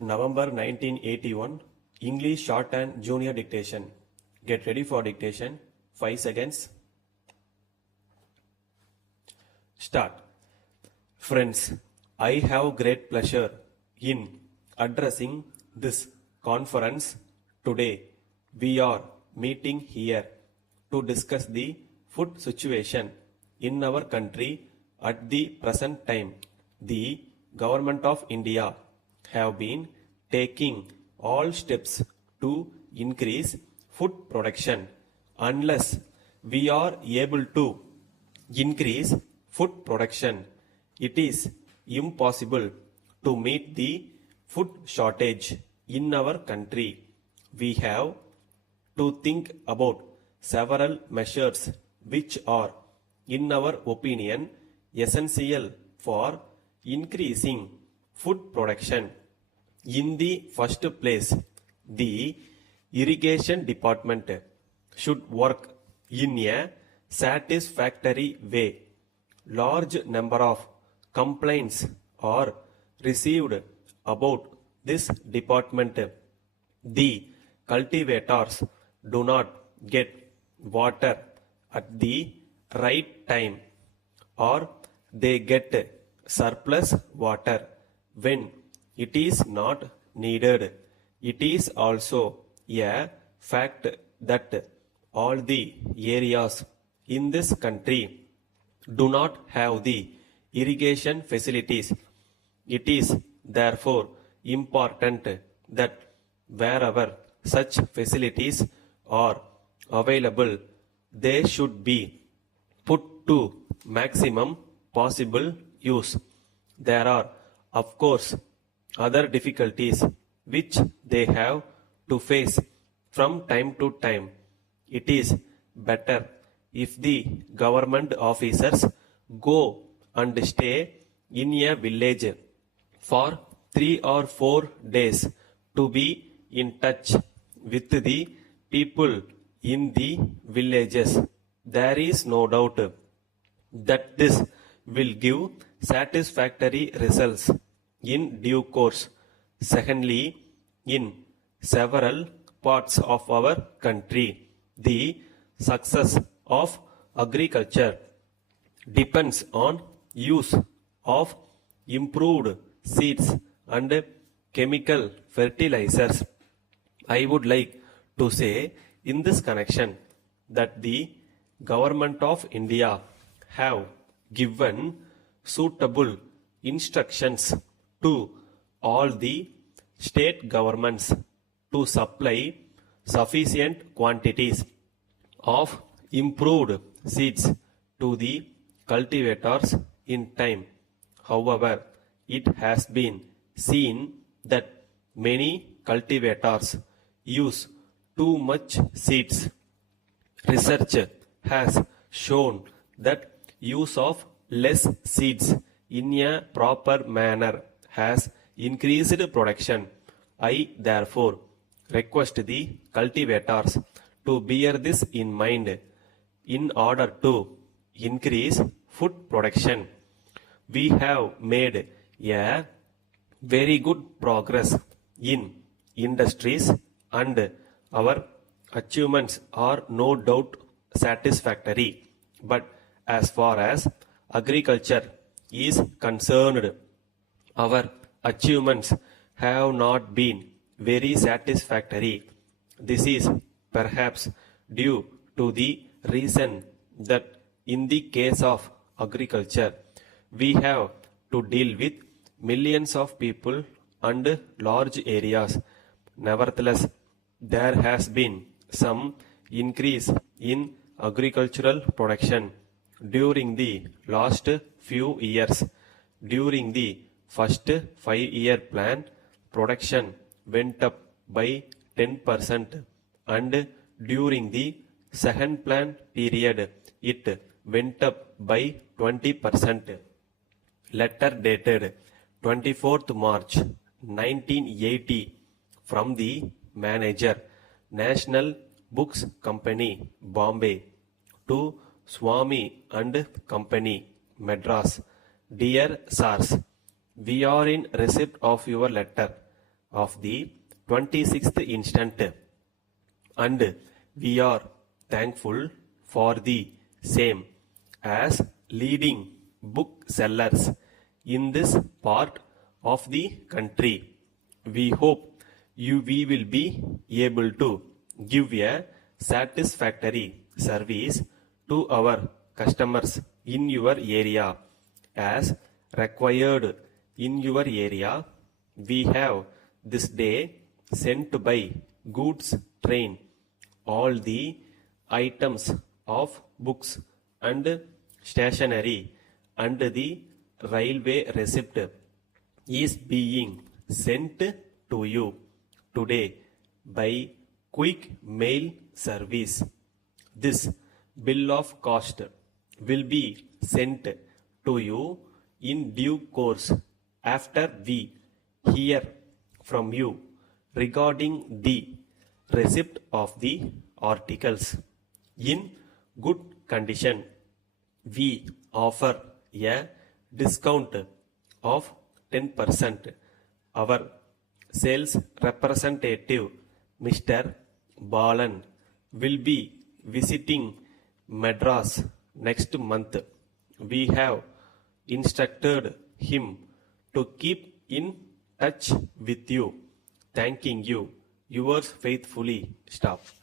November 1981, English Shorthand Junior Dictation. Get ready for dictation. 5 seconds. Start. Friends, I have great pleasure in addressing this conference today. We are meeting here to discuss the food situation in our country at the present time. The Government of India have been taking all steps to increase food production. Unless we are able to increase food production, it is impossible to meet the food shortage in our country. We have to think about several measures which are, in our opinion, essential for increasing food production. In the first place, the irrigation department should work in a satisfactory way. Large number of complaints are received about this department. The cultivators do not get water at the right time, or they get surplus water when it is not needed. It is also a fact that all the areas in this country do not have the irrigation facilities. It is therefore important that wherever such facilities are available, they should be put to maximum possible use. There are, of course, other difficulties which they have to face from time to time. It is better if the government officers go and stay in a village for 3 or 4 days to be in touch with the people in the villages. There is no doubt that this will give satisfactory results in due course. Secondly, in several parts of our country, the success of agriculture depends on use of improved seeds and chemical fertilizers. I would like to say in this connection that the Government of India have given suitable instructions to all the state governments to supply sufficient quantities of improved seeds to the cultivators in time. However, it has been seen that many cultivators use too much seeds. Research has shown that use of less seeds in a proper manner has increased production. I therefore request the cultivators to bear this in mind in order to increase food production. We have made a very good progress in industries and our achievements are no doubt satisfactory. But as far as agriculture is concerned, our achievements have not been very satisfactory. This is perhaps due to the reason that in the case of agriculture, we have to deal with millions of people and large areas. Nevertheless, there has been some increase in agricultural production during the last few years. During the first 5-year plan, production went up by 10%, and during the second plan period, it went up by 20%. Letter dated 24th March 1980 from the manager, National Books Company, Bombay, to Swami and Company, Madras. Dear Sirs, we are in receipt of your letter. of the 26th instant, and we are thankful for the same as leading book sellers in this part of the country. We hope we will be able to give a satisfactory service to our customers in your area as required in your area. We have this day sent by goods train all the items of books and stationery, and the railway receipt is being sent to you today by quick mail service. This bill of cost will be sent to you in due course after we hear from you regarding the receipt of the articles in good condition. We offer a discount of 10%. Our sales representative, Mr. Balan, will be visiting Madras next month. We have instructed him to keep in touch with you. Thanking you. Yours faithfully, staff.